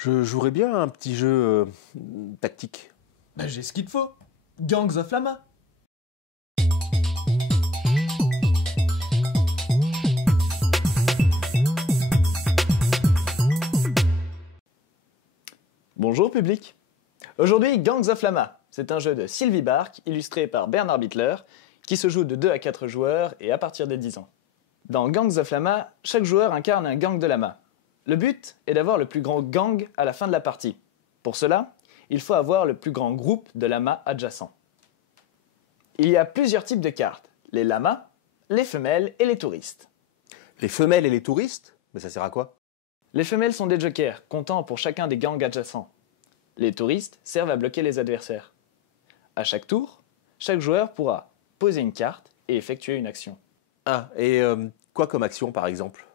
Je jouerais bien à un petit jeu tactique. Bah j'ai ce qu'il te faut. Gangs of Lama. Bonjour public. Aujourd'hui, Gangs of Lama. C'est un jeu de Sylvie Bark, illustré par Bernard Bittler, qui se joue de 2 à 4 joueurs et à partir des 10 ans. Dans Gangs of Lama, chaque joueur incarne un gang de lamas. Le but est d'avoir le plus grand gang à la fin de la partie. Pour cela, il faut avoir le plus grand groupe de lamas adjacents. Il y a plusieurs types de cartes, les lamas, les femelles et les touristes. Les femelles et les touristes? Mais ça sert à quoi? Les femelles sont des jokers, comptant pour chacun des gangs adjacents. Les touristes servent à bloquer les adversaires. À chaque tour, chaque joueur pourra poser une carte et effectuer une action. Ah, et quoi comme action par exemple?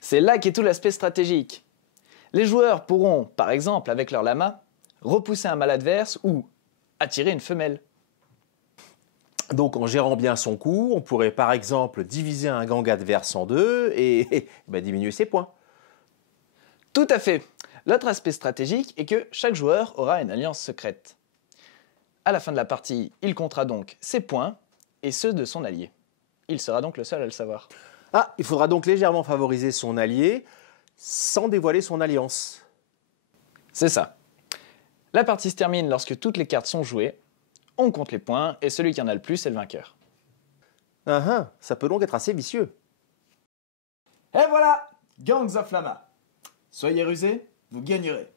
C'est là qu'est tout l'aspect stratégique. Les joueurs pourront, par exemple avec leur lama, repousser un mâle adverse ou attirer une femelle. Donc en gérant bien son coup, on pourrait par exemple diviser un gang adverse en deux et diminuer ses points. Tout à fait. L'autre aspect stratégique est que chaque joueur aura une alliance secrète. À la fin de la partie, il comptera donc ses points et ceux de son allié. Il sera donc le seul à le savoir. Ah, il faudra donc légèrement favoriser son allié sans dévoiler son alliance. C'est ça. La partie se termine lorsque toutes les cartes sont jouées, on compte les points et celui qui en a le plus est le vainqueur. Ça peut donc être assez vicieux. Et voilà, Gangs of Lama. Soyez rusés, vous gagnerez.